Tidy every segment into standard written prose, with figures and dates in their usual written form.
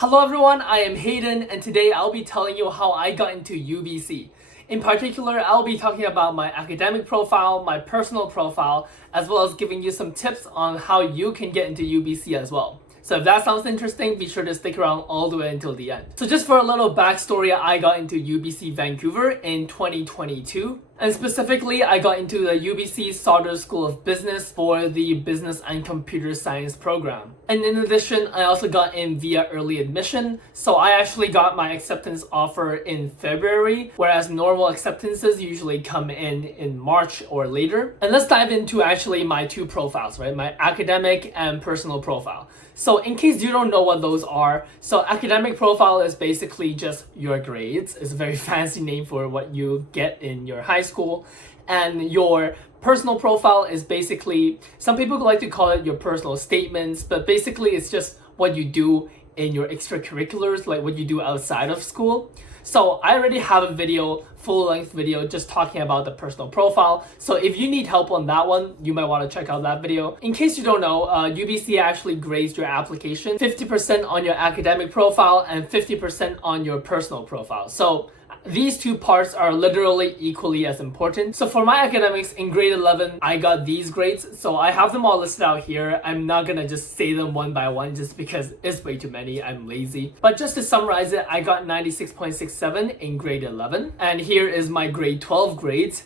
Hello everyone, I am Hayden and today I'll be telling you how I got into UBC. In particular, I'll be talking about my academic profile, my personal profile, as well as giving you some tips on how you can get into UBC as well. So if that sounds interesting, be sure to stick around all the way until the end. So just for a little backstory, I got into UBC Vancouver in 2022. And specifically, I got into the UBC Sauder School of Business for the Business and Computer Science program. And in addition, I also got in via early admission. So I actually got my acceptance offer in February, whereas normal acceptances usually come in March or later. And let's dive into actually my two profiles, right? My academic and personal profile. So in case you don't know what those are, so academic profile is basically just your grades. It's a very fancy name for what you get in your high school. And your personal profile is basically, some people like to call it your personal statements, but basically it's just what you do in your extracurriculars, like what you do outside of school. So I already have a video, full-length video, just talking about the personal profile. So if you need help on that one, you might want to check out that video. In case you don't know, UBC actually grades your application 50% on your academic profile and 50% on your personal profile. So these two parts are literally equally as important. So for my academics in grade 11, I got these grades. So I have them all listed out here. I'm not gonna just say them one by one just because it's way too many. I'm lazy. But just to summarize it, I got 96.67 in grade 11. And here is my grade 12 grades.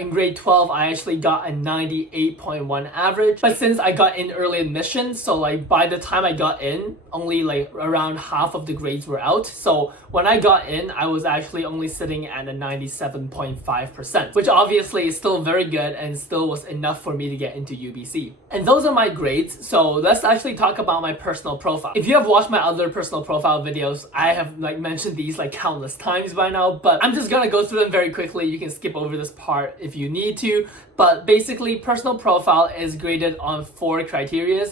In grade 12, I actually got a 98.1 average. But since I got in early admission, so like by the time I got in, only like around half of the grades were out. So when I got in, I was actually only sitting at a 97.5%, which obviously is still very good and still was enough for me to get into UBC. And those are my grades. So let's actually talk about my personal profile. If you have watched my other personal profile videos, I have like mentioned these like countless times by now, but I'm just gonna go through them very quickly. You can skip over this part if you need to, but basically personal profile is graded on 4 criteria: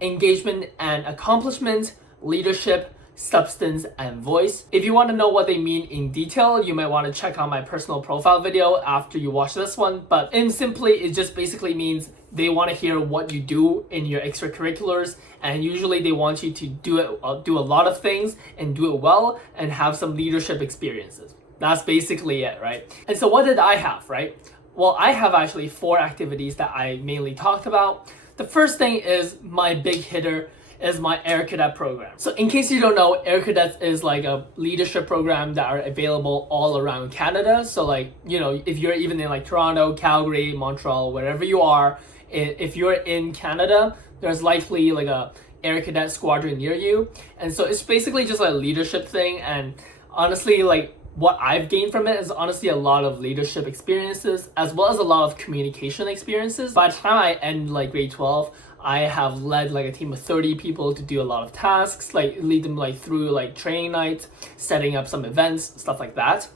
engagement and accomplishment, leadership, substance, and voice. If you want to know what they mean in detail, you might want to check out my personal profile video after you watch this one. But in simply, it just basically means they want to hear what you do in your extracurriculars, and usually they want you to do a lot of things and do it well and have some leadership experiences. That's basically it, right? And so what did I have, right? Well, I have actually 4 activities that I mainly talked about. The first thing is my big hitter is my Air Cadet program. So in case you don't know, Air Cadets is like a leadership program that are available all around Canada. So like, you know, if you're even in like Toronto, Calgary, Montreal, wherever you are, if you're in Canada, there's likely like a Air Cadet squadron near you. And so it's basically just a leadership thing. And honestly, like, what I've gained from it is honestly a lot of leadership experiences as well as a lot of communication experiences. By the time I end like grade 12, I have led like a team of 30 people to do a lot of tasks, like lead them like through like training nights, setting up some events, stuff like that.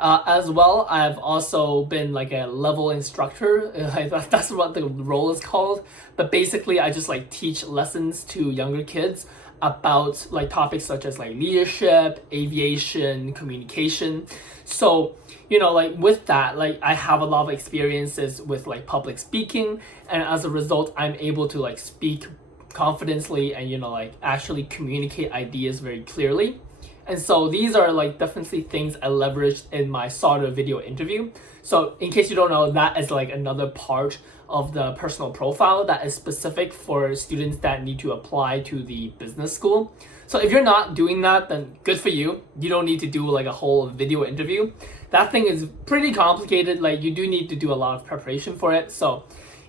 As well, I've also been like a level instructor. That's what the role is called. But basically, I just like teach lessons to younger kids about like topics such as like leadership, aviation, communication. So, you know, like with that, like I have a lot of experiences with like public speaking, and as a result, I'm able to like speak confidently and, you know, like actually communicate ideas very clearly. And so these are like definitely things I leveraged in my Sauder video interview. So in case you don't know, that is like another part of the personal profile that is specific for students that need to apply to the business school. So if you're not doing that, then good for you. You don't need to do like a whole video interview. That thing is pretty complicated. Like you do need to do a lot of preparation for it. So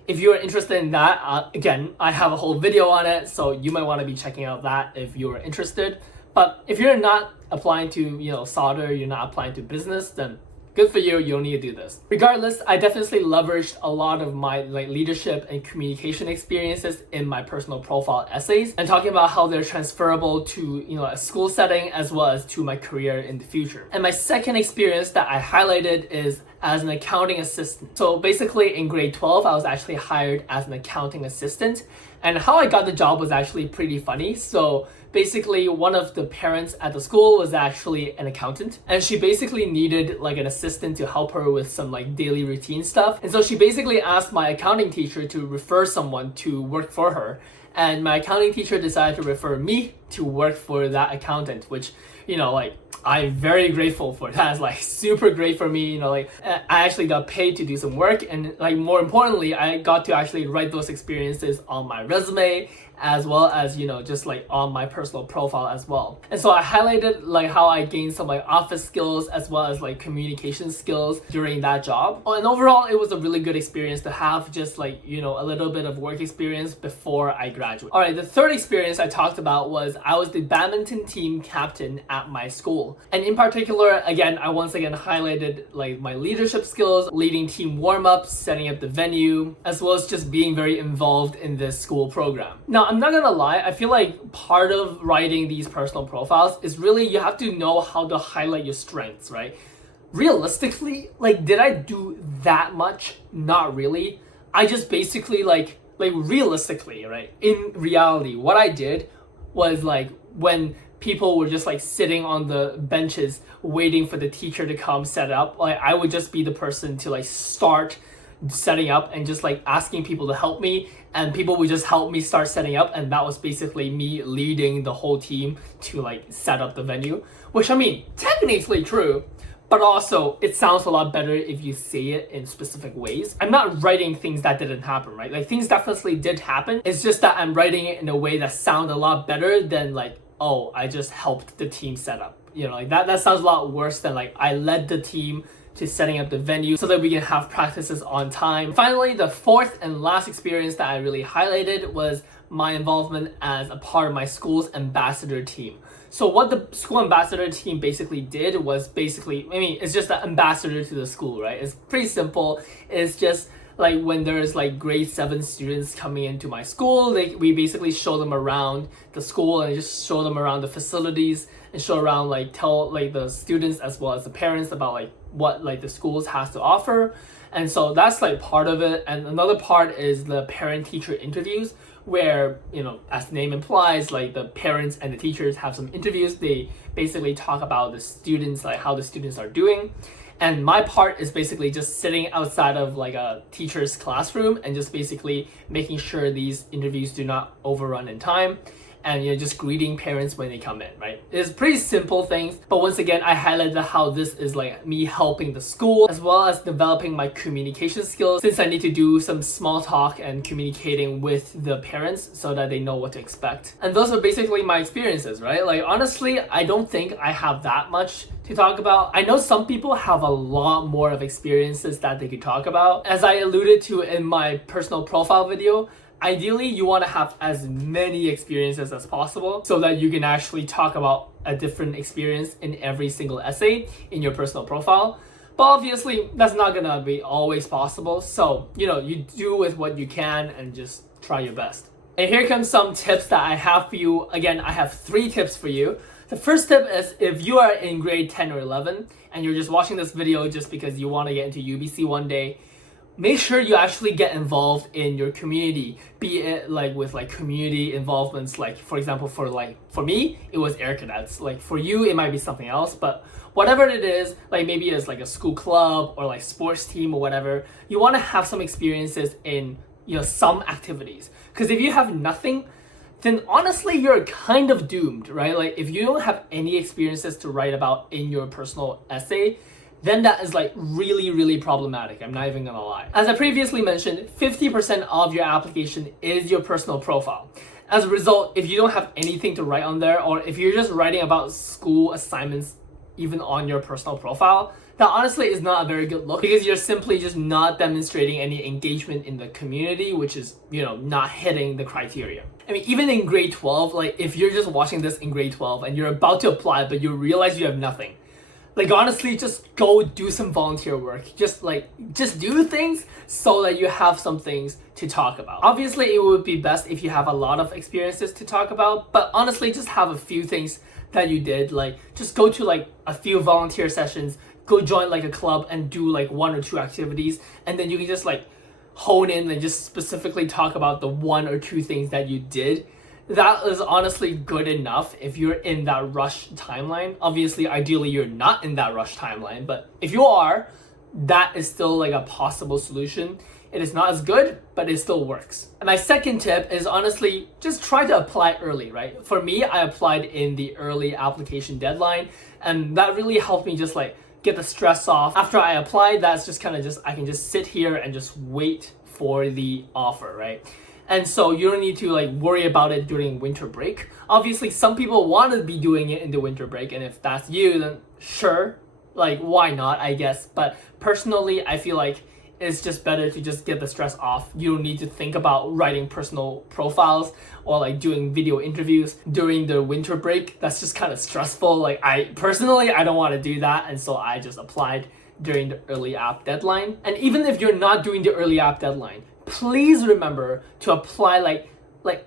if you're interested in that, again, I have a whole video on it. So you might want to be checking out that if you're interested. But if you're not applying to, you know, Sauder, you're not applying to business, then good for you, you don't need to do this. Regardless, I definitely leveraged a lot of my like leadership and communication experiences in my personal profile essays and talking about how they're transferable to, you know, a school setting as well as to my career in the future. And my second experience that I highlighted is as an accounting assistant. So basically in grade 12, I was actually hired as an accounting assistant, and how I got the job was actually pretty funny. So basically one of the parents at the school was actually an accountant, and she basically needed like an assistant to help her with some like daily routine stuff. And so she basically asked my accounting teacher to refer someone to work for her. And my accounting teacher decided to refer me to work for that accountant, which, like, I'm very grateful for. That's like super great for me. Like, I actually got paid to do some work, and like more importantly, I got to actually write those experiences on my resume, as well as just like on my personal profile as well. And so I highlighted like how I gained some like office skills as well as like communication skills during that job. And overall, it was a really good experience to have just like a little bit of work experience before I graduate. All right, the third experience I talked about was I was the badminton team captain at my school. And in particular, again, I once again highlighted like my leadership skills, leading team warm-ups, setting up the venue, as well as just being very involved in this school program. Now, I'm not gonna lie, I feel like part of writing these personal profiles is really you have to know how to highlight your strengths, right? Realistically, like, did I do that much? Not really. I just basically like realistically, right? In reality, what I did was like when people were just like sitting on the benches waiting for the teacher to come set up, like I would just be the person to like start setting up and just like asking people to help me, and people would just help me start setting up, and that was basically me leading the whole team to like set up the venue, which I mean technically true, but also it sounds a lot better if you say it in specific ways. I'm not writing things that didn't happen, right? Like, things definitely did happen. It's just that I'm writing it in a way that sounds a lot better than like, oh, I just helped the team set up. Like that sounds a lot worse than like I led the team to setting up the venue so that we can have practices on time. Finally, the fourth and last experience that I really highlighted was my involvement as a part of my school's ambassador team. So what the school ambassador team basically did was it's just an ambassador to the school, right? It's pretty simple. It's just like when there's like grade 7 students coming into my school, we basically show them around the school and just show them around the facilities and show around, like tell like the students as well as the parents about like what like the schools has to offer. And so that's like part of it. And another part is the parent-teacher interviews, where, as the name implies, like the parents and the teachers have some interviews. They basically talk about the students, like how the students are doing. And my part is basically just sitting outside of like a teacher's classroom and just basically making sure these interviews do not overrun in time, and just greeting parents when they come in, right? It's pretty simple things, but once again, I highlighted how this is like me helping the school as well as developing my communication skills, since I need to do some small talk and communicating with the parents so that they know what to expect. And those are basically my experiences, right? Like, honestly, I don't think I have that much to talk about. I know some people have a lot more of experiences that they could talk about. As I alluded to in my personal profile video, ideally, you want to have as many experiences as possible so that you can actually talk about a different experience in every single essay in your personal profile. But obviously, that's not gonna be always possible. So, you do with what you can and just try your best. And here comes some tips that I have for you. Again, I have 3 tips for you. The first tip is, if you are in grade 10 or 11 and you're just watching this video just because you want to get into UBC one day, make sure you actually get involved in your community, be it like with like community involvements. Like, for example, for me, it was Air Cadets. Like, for you, it might be something else, but whatever it is, like maybe it's like a school club or like sports team or whatever, you want to have some experiences in, some activities. Because if you have nothing, then honestly, you're kind of doomed, right? Like, if you don't have any experiences to write about in your personal essay, then that is like really, really problematic. I'm not even gonna lie. As I previously mentioned, 50% of your application is your personal profile. As a result, if you don't have anything to write on there, or if you're just writing about school assignments even on your personal profile, that honestly is not a very good look, because you're simply just not demonstrating any engagement in the community, which is, not hitting the criteria. I mean, even in grade 12, like if you're just watching this in grade 12 and you're about to apply, but you realize you have nothing, like, honestly, just go do some volunteer work. Just do things so that you have some things to talk about. Obviously, it would be best if you have a lot of experiences to talk about, but honestly, just have a few things that you did. Like, just go to like a few volunteer sessions, go join like a club and do like 1 or 2 activities, and then you can just like hone in and just specifically talk about the 1 or 2 things that you did. That is honestly good enough if you're in that rush timeline. Obviously, ideally, you're not in that rush timeline, but if you are, that is still like a possible solution. It is not as good, but it still works. And my second tip is honestly just try to apply early, right? For me, I applied in the early application deadline, and that really helped me just like get the stress off. After I applied, that's just kind of just, I can just sit here and just wait for the offer, right? And so you don't need to like worry about it during winter break. Obviously, some people want to be doing it in the winter break, and if that's you, then sure, like why not, I guess. But personally, I feel like it's just better to just get the stress off. You don't need to think about writing personal profiles or like doing video interviews during the winter break. That's just kind of stressful. Like I don't want to do that, and so I just applied during the early app deadline. And even if you're not doing the early app deadline, please remember to apply like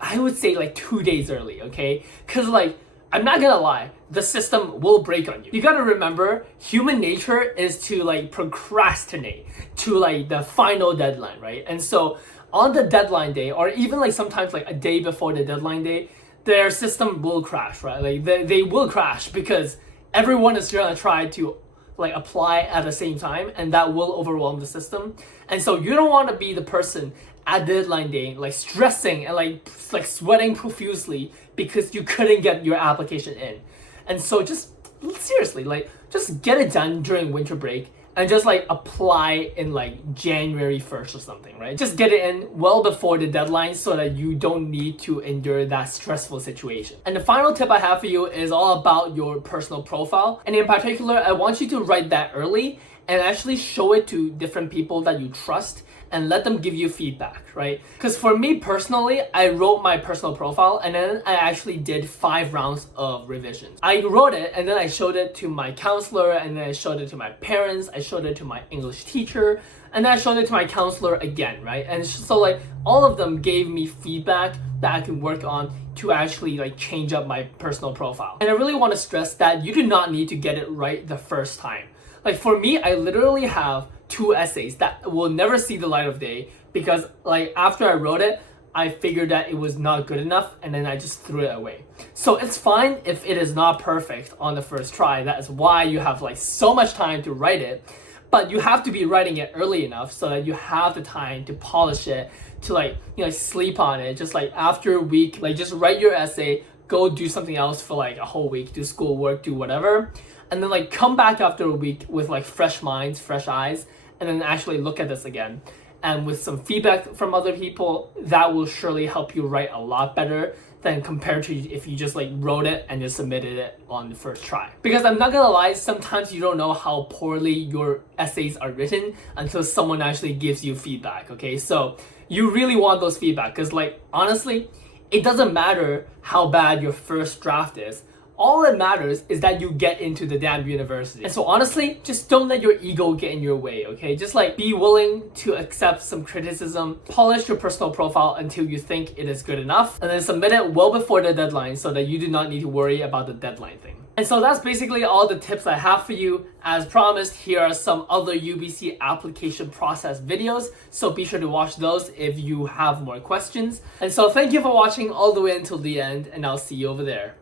I would say like 2 days early, okay? Because like I'm not gonna lie, the system will break on you. You gotta remember, human nature is to like procrastinate to like the final deadline, right? And so on the deadline day, or even like sometimes like a day before the deadline day, their system will crash, right? Like they will crash because everyone is gonna try to like apply at the same time, and that will overwhelm the system. And so you don't want to be the person at deadline day like stressing and like sweating profusely because you couldn't get your application in. And so just seriously, like just get it done during winter break and just like apply in like January 1st or something, right? Just get it in well before the deadline so that you don't need to endure that stressful situation. And the final tip I have for you is all about your personal profile. And in particular, I want you to write that early and actually show it to different people that you trust and let them give you feedback, right? Because for me personally, I wrote my personal profile and then I actually did 5 rounds of revisions. I wrote it and then I showed it to my counselor, and then I showed it to my parents, I showed it to my English teacher, and then I showed it to my counselor again, right? And so like all of them gave me feedback that I can work on to actually like change up my personal profile. And I really want to stress that you do not need to get it right the first time. Like for me, I literally have 2 essays that will never see the light of day because like after I wrote it, I figured that it was not good enough and then I just threw it away. So it's fine if it is not perfect on the first try. That is why you have like so much time to write it, but you have to be writing it early enough so that you have the time to polish it, to like, you know, sleep on it. Just like after a week, like just write your essay, go do something else for like a whole week, do schoolwork, do whatever. And then like come back after a week with like fresh minds, fresh eyes, and then actually look at this again. And with some feedback from other people, that will surely help you write a lot better than compared to if you just like wrote it and just submitted it on the first try. Because I'm not gonna lie, sometimes you don't know how poorly your essays are written until someone actually gives you feedback, okay? So you really want those feedback because like honestly, it doesn't matter how bad your first draft is. All that matters is that you get into the damn university. And so honestly, just don't let your ego get in your way, okay? Just like be willing to accept some criticism, polish your personal profile until you think it is good enough, and then submit it well before the deadline so that you do not need to worry about the deadline thing. And so that's basically all the tips I have for you. As promised, here are some other UBC application process videos, so be sure to watch those if you have more questions. And so thank you for watching all the way until the end, and I'll see you over there.